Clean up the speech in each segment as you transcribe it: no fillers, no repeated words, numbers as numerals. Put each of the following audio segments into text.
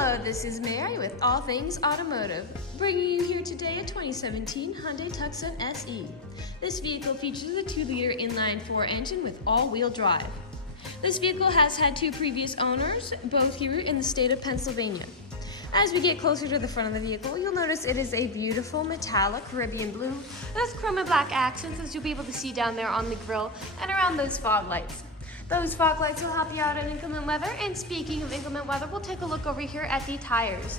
Hello, this is Mary with All Things Automotive, bringing you here today a 2017 Hyundai Tucson SE. This vehicle features a 2-liter inline-4 engine with all-wheel drive. This vehicle has had 2 previous owners, both here in the state of Pennsylvania. As we get closer to the front of the vehicle, you'll notice it is a beautiful metallic Caribbean blue with chrome and black accents, as you'll be able to see down there on the grille and around those fog lights. Those fog lights will help you out in inclement weather, and speaking of inclement weather, we'll take a look over here at the tires.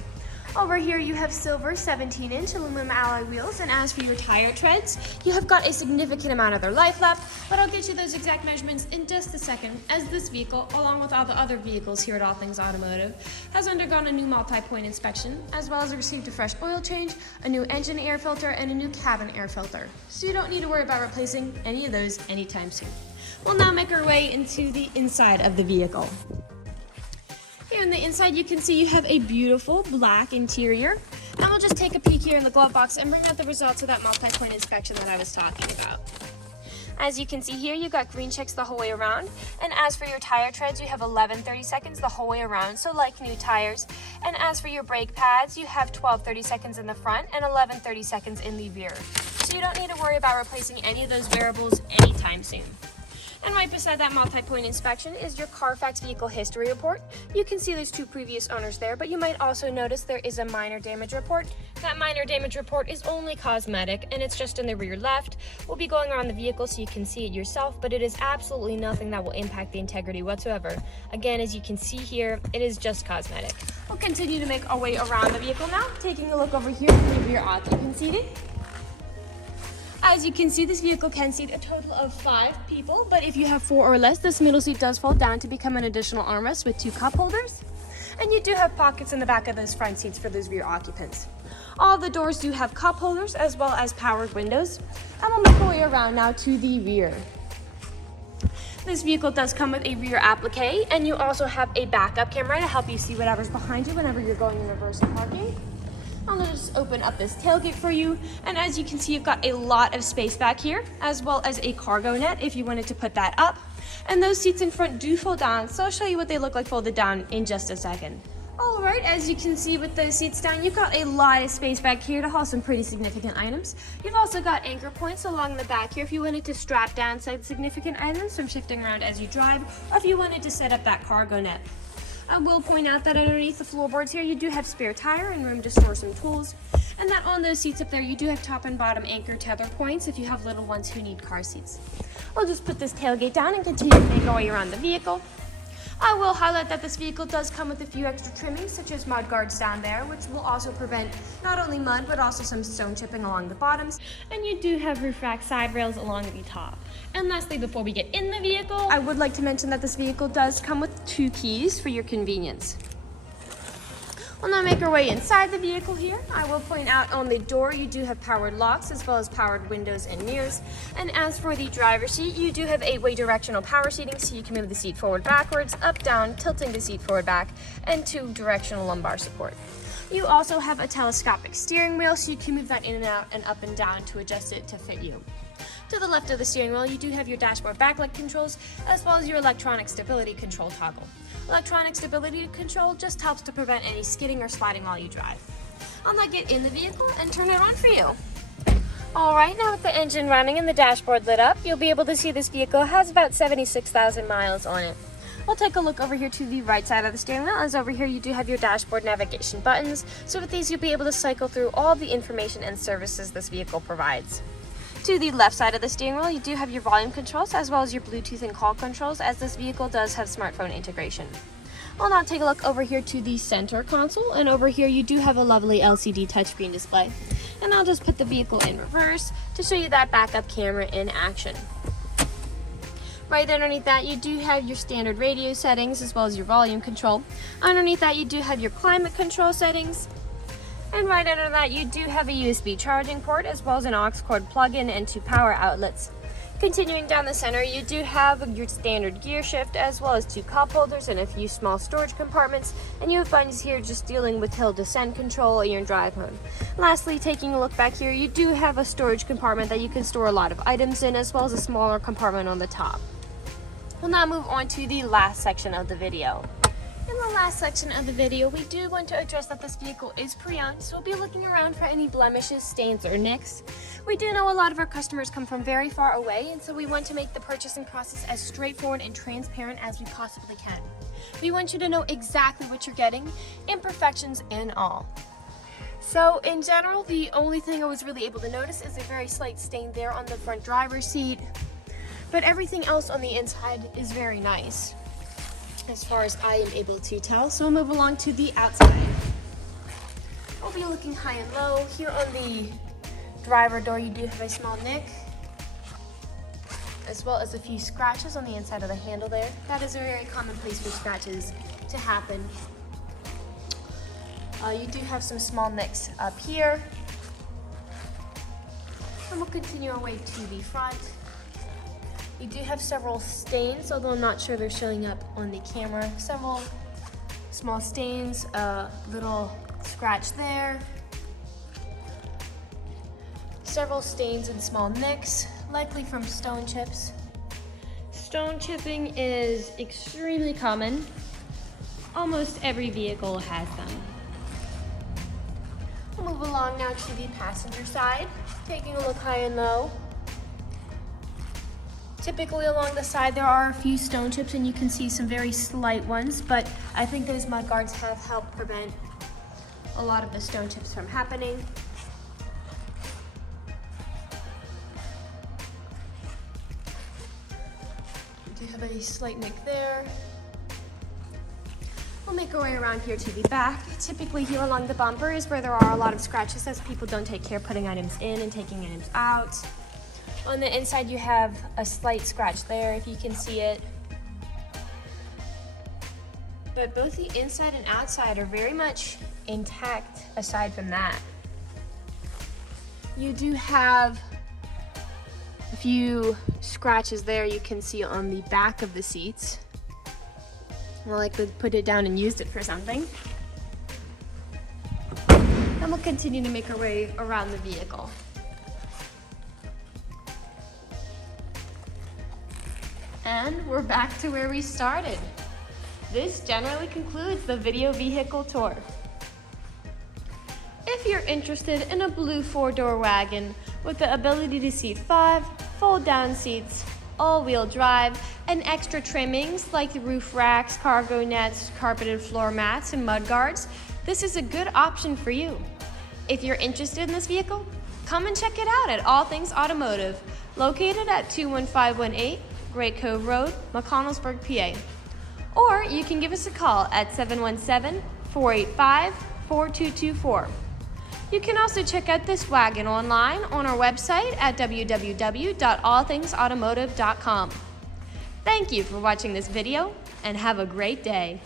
Over here you have silver 17-inch aluminum alloy wheels, and as for your tire treads, you have got a significant amount of their life left, but I'll get you those exact measurements in just a second, as this vehicle, along with all the other vehicles here at All Things Automotive, has undergone a new multi-point inspection, as well as received a fresh oil change, a new engine air filter, and a new cabin air filter. So you don't need to worry about replacing any of those anytime soon. We'll now make our way into the inside of the vehicle. Here on the inside, you can see you have a beautiful black interior. And we'll just take a peek here in the glove box and bring out the results of that multi-point inspection that I was talking about. As you can see here, you've got green checks the whole way around. And as for your tire treads, you have 11 30-seconds the whole way around, so like new tires. And as for your brake pads, you have 12 30-seconds in the front and 11 30-seconds in the rear. So you don't need to worry about replacing any of those variables anytime soon. And right beside that multi-point inspection is your Carfax vehicle history report. You can see there's 2 previous owners there, but you might also notice there is a minor damage report. That minor damage report is only cosmetic, and it's just in the rear left. We'll be going around the vehicle so you can see it yourself, but it is absolutely nothing that will impact the integrity whatsoever. Again, as you can see here, it is just cosmetic. We'll continue to make our way around the vehicle now, taking a look over here at the rear occupant seating. As you can see, this vehicle can seat a total of 5 people, but if you have 4 or less, this middle seat does fold down to become an additional armrest with 2 cup holders. And you do have pockets in the back of those front seats for those rear occupants. All the doors do have cup holders as well as powered windows. And we'll make our way around now to the rear. This vehicle does come with a rear applique, and you also have a backup camera to help you see whatever's behind you whenever you're going in reverse and parking. I'm going to just open up this tailgate for you, and as you can see, you've got a lot of space back here, as well as a cargo net if you wanted to put that up. And those seats in front do fold down, so I'll show you what they look like folded down in just a second. Alright, as you can see with those seats down, you've got a lot of space back here to haul some pretty significant items. You've also got anchor points along the back here if you wanted to strap down significant items from shifting around as you drive, or if you wanted to set up that cargo net. I will point out that underneath the floorboards here, you do have spare tire and room to store some tools. And that on those seats up there, you do have top and bottom anchor tether points if you have little ones who need car seats. We'll just put this tailgate down and continue to make our way around the vehicle. I will highlight that this vehicle does come with a few extra trimmings, such as mud guards down there, which will also prevent not only mud, but also some stone chipping along the bottoms. And you do have roof rack side rails along the top. And lastly, before we get in the vehicle, I would like to mention that this vehicle does come with 2 keys for your convenience. We'll now make our way inside the vehicle here. I will point out on the door you do have powered locks as well as powered windows and mirrors. And as for the driver's seat, you do have 8-way directional power seating, so you can move the seat forward backwards, up down, tilting the seat forward back, and 2 directional lumbar support. You also have a telescopic steering wheel, so you can move that in and out and up and down to adjust it to fit you. To the left of the steering wheel, you do have your dashboard backlight controls, as well as your electronic stability control toggle. Electronic stability control just helps to prevent any skidding or sliding while you drive. I'll now get in the vehicle and turn it on for you. Alright, now with the engine running and the dashboard lit up, you'll be able to see this vehicle has about 76,000 miles on it. We'll take a look over here to the right side of the steering wheel, as over here you do have your dashboard navigation buttons. So with these, you'll be able to cycle through all the information and services this vehicle provides. To the left side of the steering wheel, you do have your volume controls as well as your Bluetooth and call controls, as this vehicle does have smartphone integration. We'll now take a look over here to the center console, and over here you do have a lovely LCD touchscreen display. And I'll just put the vehicle in reverse to show you that backup camera in action. Right underneath that, you do have your standard radio settings as well as your volume control. Underneath that, you do have your climate control settings. And right under that, you do have a USB charging port as well as an aux cord plug-in and 2 power outlets. Continuing down the center, you do have your standard gear shift as well as 2 cup holders and a few small storage compartments, and you have buttons here just dealing with hill descent control and your drive mode. Lastly, taking a look back here, you do have a storage compartment that you can store a lot of items in, as well as a smaller compartment on the top. We'll now move on to the last section of the video. In the last section of the video, we do want to address that this vehicle is pre-owned, so we'll be looking around for any blemishes, stains, or nicks. We do know a lot of our customers come from very far away, and so we want to make the purchasing process as straightforward and transparent as we possibly can. We want you to know exactly what you're getting, imperfections and all. So in general, the only thing I was really able to notice is a very slight stain there on the front driver's seat, but everything else on the inside is very nice, as far as I am able to tell. So we'll move along to the outside. We'll be looking high and low. Here on the driver door, you do have a small nick, as well as a few scratches on the inside of the handle there. That is a very common place for scratches to happen. You do have some small nicks up here. And we'll continue our way to the front. You do have several stains, although I'm not sure they're showing up on the camera. Several small stains, a little scratch there. Several stains and small nicks, likely from stone chips. Stone chipping is extremely common. Almost every vehicle has them. We'll move along now to the passenger side, taking a look high and low. Typically along the side there are a few stone chips, and you can see some very slight ones, but I think those mud guards have helped prevent a lot of the stone chips from happening. We do have a slight nick there. We'll make our way around here to the back. Typically here along the bumper is where there are a lot of scratches, as people don't take care putting items in and taking items out. On the inside you have a slight scratch there, if you can see it. But both the inside and outside are very much intact aside from that. You do have a few scratches there you can see on the back of the seats. Well, I could put it down and used it for something. And we'll continue to make our way around the vehicle. And we're back to where we started. This generally concludes the video vehicle tour. If you're interested in a blue 4-door wagon with the ability to seat 5, fold-down seats, all-wheel drive, and extra trimmings like the roof racks, cargo nets, carpeted floor mats, and mud guards, this is a good option for you. If you're interested in this vehicle, come and check it out at All Things Automotive, located at 21518 Great Cove Road, McConnellsburg, PA. Or you can give us a call at 717-485-4224. You can also check out this wagon online on our website at www.allthingsautomotive.com. Thank you for watching this video, and have a great day.